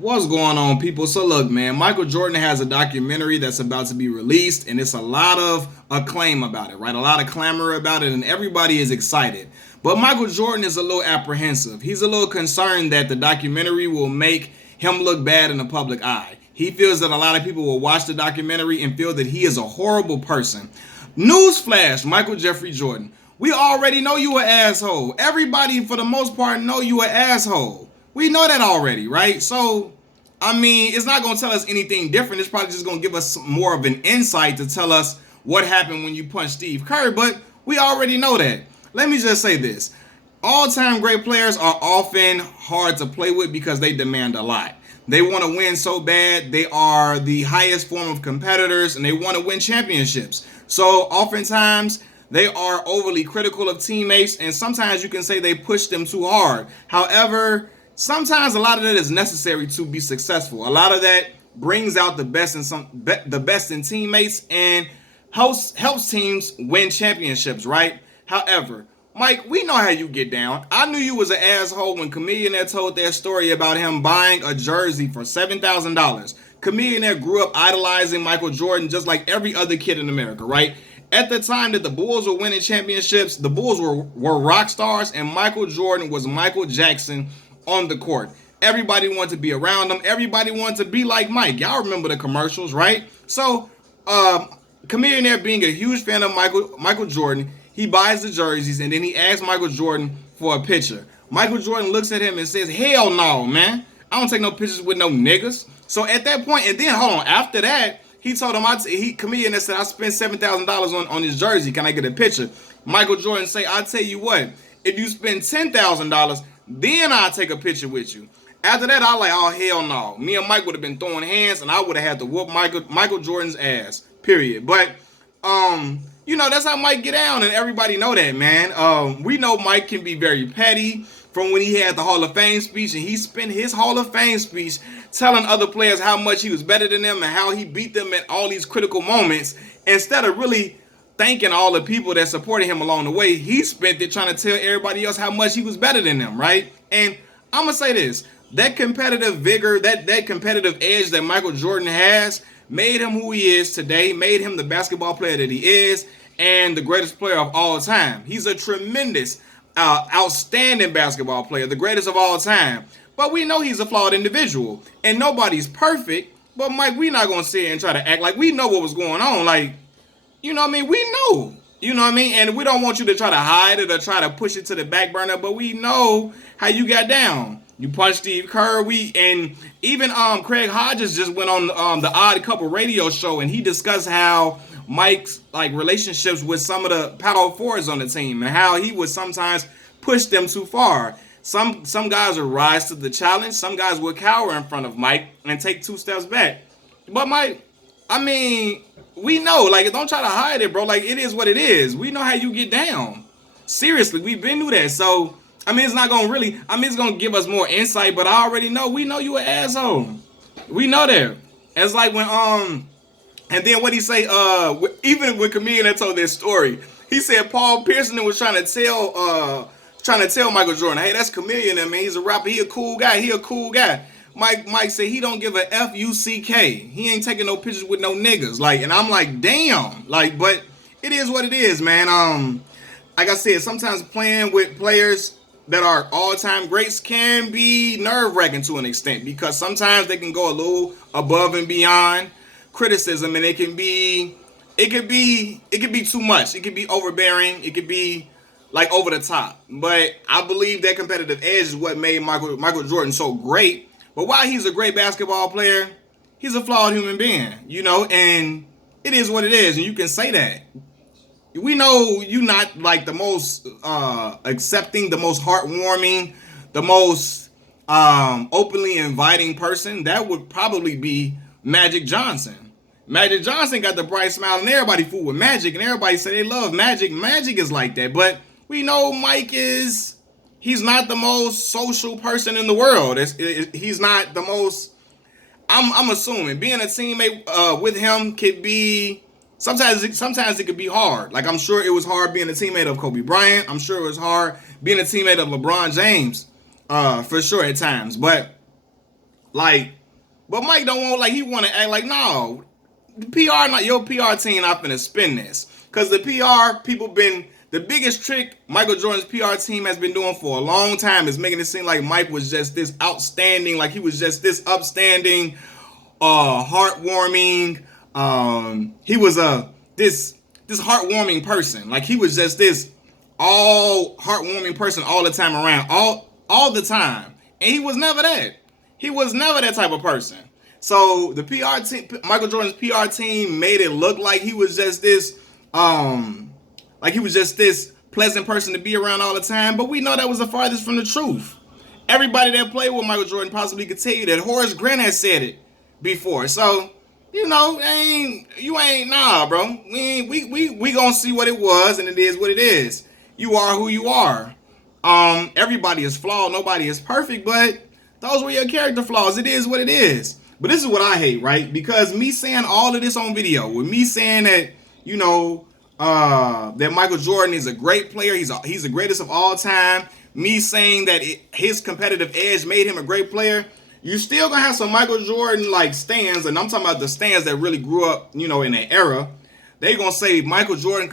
What's going on, people? So, look, man, Michael Jordan has a documentary that's about to be released, and it's a lot of acclaim about it, right? A lot of clamor about it, and everybody is excited. But Michael Jordan is a little apprehensive. He's a little concerned that the documentary will make him look bad in the public eye. He feels that a lot of people will watch the documentary and feel that he is a horrible person. Newsflash, Michael Jeffrey Jordan. We already know you an asshole. Everybody, for the most part, know you an asshole. We know that already, right? So, I mean, it's not going to tell us anything different. It's probably just going to give us more of an insight to tell us what happened when you punched Steve Kerr, but we already know that. Let me just say this. All-time great players are often hard to play with because they demand a lot. They want to win so bad. They are the highest form of competitors, and they want to win championships. So, oftentimes, they are overly critical of teammates, and sometimes you can say they push them too hard. However, sometimes a lot of that is necessary to be successful. A lot of that brings out the best in the best in teammates and helps teams win championships, right? However, Mike, we know how you get down. I knew you was an asshole when Chamillionaire told that story about him buying a jersey for $7,000. Chamillionaire grew up idolizing Michael Jordan just like every other kid in America, right? At the time that the Bulls were winning championships, the Bulls were rock stars, and Michael Jordan was Michael Jackson on the court. Everybody wanted to be around him. Everybody wanted to be like Mike. Y'all remember the commercials, right? So, Chamillionaire being a huge fan of Michael Jordan, he buys the jerseys, and then he asks Michael Jordan for a picture. Michael Jordan looks at him and says, "Hell no, man. I don't take no pictures with no niggas." So at that point, and then hold on, after that, he told him, Chamillionaire said, "I spent $7,000 on this jersey. Can I get a picture?" Michael Jordan say, "I'll tell you what, if you spend $10,000, then I'll take a picture with you." After that, I like, oh, hell no. Me and Mike would have been throwing hands, and I would have had to whoop Michael Jordan's ass, period. But, that's how Mike get down, and everybody know that, man. We know Mike can be very petty from when he had the Hall of Fame speech, and he spent his Hall of Fame speech telling other players how much he was better than them and how he beat them at all these critical moments. Instead of really thanking all the people that supported him along the way, he spent it trying to tell everybody else how much he was better than them, right? And I'm going to say this. That competitive vigor, that competitive edge that Michael Jordan has made him who he is today, made him the basketball player that he is, and the greatest player of all time. He's a tremendous, outstanding basketball player, the greatest of all time. But we know he's a flawed individual, and nobody's perfect. But Mike, we're not going to sit here and try to act like we know what was going on. Like, you know what I mean? We know. You know what I mean? And we don't want you to try to hide it or try to push it to the back burner, but we know how you got down. You punched Steve Kerr. And even Craig Hodges just went on the Odd Couple radio show, and he discussed how Mike's relationships with some of the power forwards on the team and how he would sometimes push them too far. Some guys would rise to the challenge. Some guys would cower in front of Mike and take 2 steps back. But Mike, I mean, we know, don't try to hide it, bro. It is what it is. We know how you get down. Seriously, we've been through that. So, I mean, it's not going to really, it's going to give us more insight, but I already know, we know you an asshole. We know that. It's like when, and then what he say, even when Chamillionaire told this story, he said Paul Pierson was trying to tell Michael Jordan, hey, that's Chamillionaire, man. He's a rapper. He a cool guy. Mike said he don't give a F-U-C-K. He ain't taking no pictures with no niggas. And I'm like, damn. But it is what it is, man. Like I said, sometimes playing with players that are all-time greats can be nerve-wracking to an extent because sometimes they can go a little above and beyond criticism, and it could be too much. It could be overbearing. It could be over the top. But I believe that competitive edge is what made Michael Jordan so great. But while he's a great basketball player, he's a flawed human being, and it is what it is, and you can say that. We know you're not the most accepting, the most heartwarming, the most openly inviting person. That would probably be Magic Johnson. Magic Johnson got the bright smile, and everybody fool with Magic, and everybody say they love Magic. Magic is like that, but we know Mike he's not the most social person in the world. He's not the most, I'm assuming, being a teammate with him could be, sometimes it could be hard. I'm sure it was hard being a teammate of Kobe Bryant. I'm sure it was hard being a teammate of LeBron James, for sure at times. But Like, but Mike don't want, like, he want to act like, no, the PR, not your PR team not finna spin this. Because the PR people been, the biggest trick Michael Jordan's PR team has been doing for a long time is making it seem like Mike was just this outstanding, like he was just this upstanding, heartwarming, he was this heartwarming person. Like he was just this all heartwarming person all the time around, all the time. And he was never that. He was never that type of person. So the PR team, Michael Jordan's PR team, made it look like he was just this, pleasant person to be around all the time. But we know that was the farthest from the truth. Everybody that played with Michael Jordan possibly could tell you that. Horace Grant has said it before. So you know, nah, bro. We gonna see what it was, and it is what it is. You are who you are. Everybody is flawed. Nobody is perfect, but those were your character flaws. It is what it is. But this is what I hate, right? Because me saying all of this on video, with me saying that, you know, that Michael Jordan is a great player, he's the greatest of all time. Me saying that his competitive edge made him a great player. You still gonna have some Michael Jordan like stands, and I'm talking about the stands that really grew up, you know, in that era. They gonna say Michael Jordan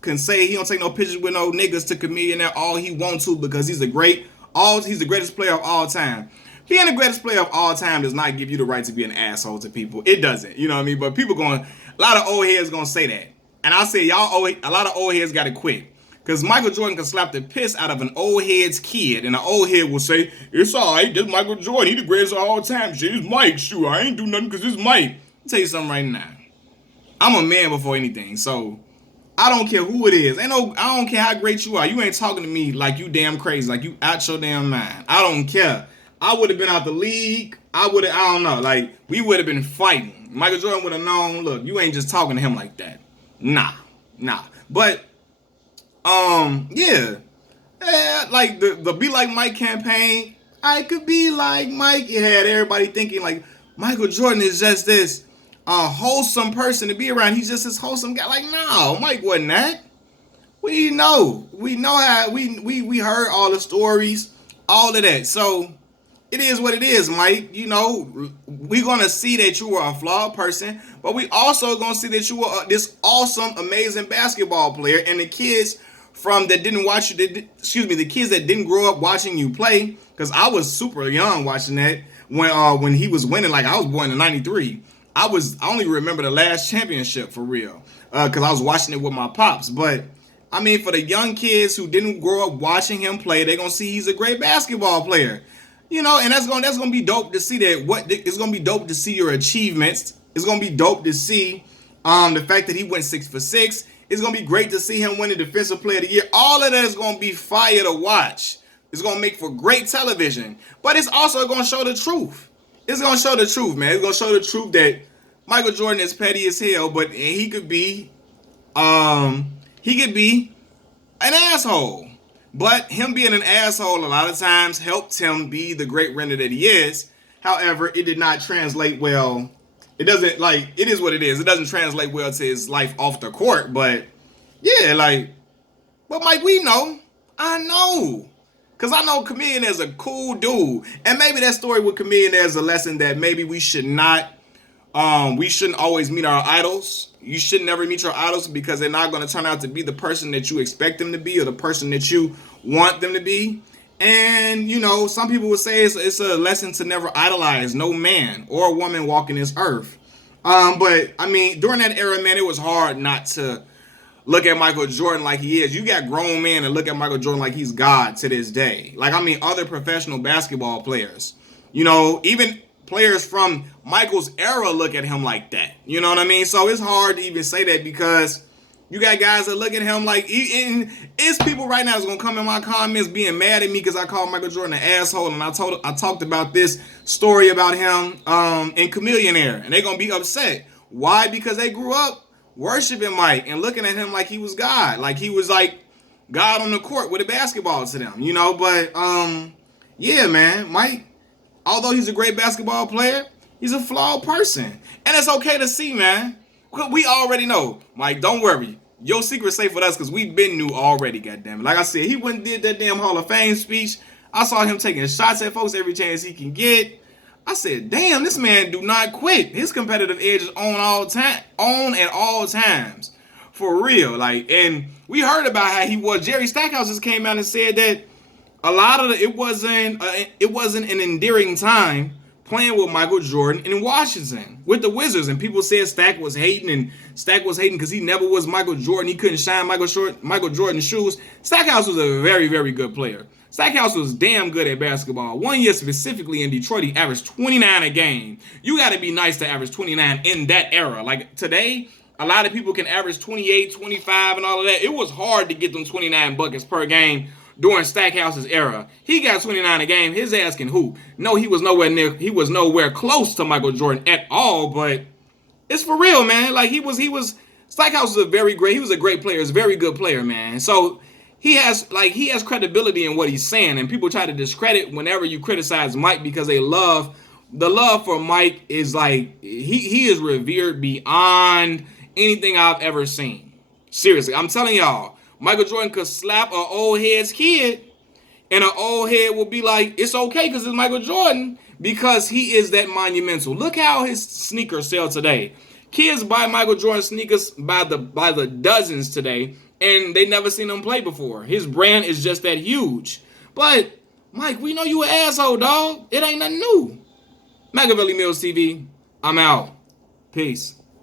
can say he don't take no pictures with no niggas to Chameleon there all he wants to because he's the greatest player of all time. Being the greatest player of all time does not give you the right to be an asshole to people. It doesn't, you know what I mean? But a lot of old heads gonna say that, and I say a lot of old heads gotta quit. Because Michael Jordan can slap the piss out of an old head's kid, and an old head will say, it's all right, this Michael Jordan, he the greatest of all time. Shit, it's Mike, shoot, I ain't do nothing because it's Mike. I'll tell you something right now. I'm a man before anything, so I don't care who it is. I don't care how great you are. You ain't talking to me like you damn crazy, like you out your damn mind. I don't care. I would have been out the league. I don't know, like, we would have been fighting. Michael Jordan would have known, look, you ain't just talking to him like that. Nah. But yeah, like the Be Like Mike campaign, I could be like Mike. It had everybody thinking like Michael Jordan is just this wholesome person to be around. He's just this wholesome guy. Like, no, Mike wasn't that. We know how we heard all the stories, all of that. So it is what it is, Mike. You know, we're gonna see that you were a flawed person, but we also gonna see that you were this awesome, amazing basketball player, and the kids that didn't watch you, the kids that didn't grow up watching you play, because I was super young watching that when he was winning. Like, I was born in '93. I only remember the last championship for real, because I was watching it with my pops. But I mean, for the young kids who didn't grow up watching him play, they're gonna see he's a great basketball player. You know, and that's gonna be dope to see that. It's gonna be dope to see your achievements. It's gonna be dope to see the fact that he went 6 for 6. It's going to be great to see him win the Defensive Player of the Year. All of that is going to be fire to watch. It's going to make for great television. But it's also going to show the truth. It's going to show the truth, man. It's going to show the truth that Michael Jordan is petty as hell, but he could be an asshole. But him being an asshole a lot of times helped him be the great winner that he is. However, it did not translate well. It doesn't, like, it is what it is. It doesn't translate well to his life off the court, but yeah, like, but Mike, I know. Because I know Chameleon is a cool dude. And maybe that story with Chameleon is a lesson that maybe we shouldn't always meet our idols. You should never meet your idols because they're not going to turn out to be the person that you expect them to be or the person that you want them to be. And, you know, some people would say it's a lesson to never idolize no man or woman walking this earth. But, I mean, during that era, man, it was hard not to look at Michael Jordan like he is. You got grown men and look at Michael Jordan like he's God to this day. Like, I mean, other professional basketball players, you know, even players from Michael's era look at him like that. You know what I mean? So it's hard to even say that because you got guys that look at him like, and it's people right now that's gonna come in my comments being mad at me because I called Michael Jordan an asshole, and I talked about this story about him in Chameleon Air, and they're gonna be upset. Why? Because they grew up worshiping Mike and looking at him like he was God, like he was like God on the court with a basketball to them, you know. But yeah, man, Mike, although he's a great basketball player, he's a flawed person, and it's okay to see, man. We already know, Mike. Don't worry. Your secret's safe with us because we've been knew already, goddammit. Like I said, he went and did that damn Hall of Fame speech. I saw him taking shots at folks every chance he can get. I said, damn, this man do not quit. His competitive edge is on at all times. For real. Like, and we heard about how he was. Jerry Stackhouse just came out and said that a lot of it wasn't an endearing time playing with Michael Jordan in Washington with the Wizards, and people said Stack was hating because he never was Michael Jordan. He couldn't shine Michael Jordan's shoes. Stackhouse was a very, very good player. Stackhouse was damn good at basketball. One year specifically in Detroit, he averaged 29 a game. You got to be nice to average 29 in that era. Like today, a lot of people can average 28, 25, and all of that. It was hard to get them 29 buckets per game during Stackhouse's era. He got 29 a game. His ass can hoop. No, he was nowhere close to Michael Jordan at all, but it's for real, man. Like he was Stackhouse was he was a great player. He's a very good player, man. So he has credibility in what he's saying, and people try to discredit whenever you criticize Mike because the love for Mike is like he is revered beyond anything I've ever seen. Seriously, I'm telling y'all, Michael Jordan could slap an old head's kid, and an old head will be like, it's okay because it's Michael Jordan, because he is that monumental. Look how his sneakers sell today. Kids buy Michael Jordan sneakers by the dozens today, and they never seen him play before. His brand is just that huge. But, Mike, we know you an asshole, dog. It ain't nothing new. Machiavelli Mills TV, I'm out. Peace.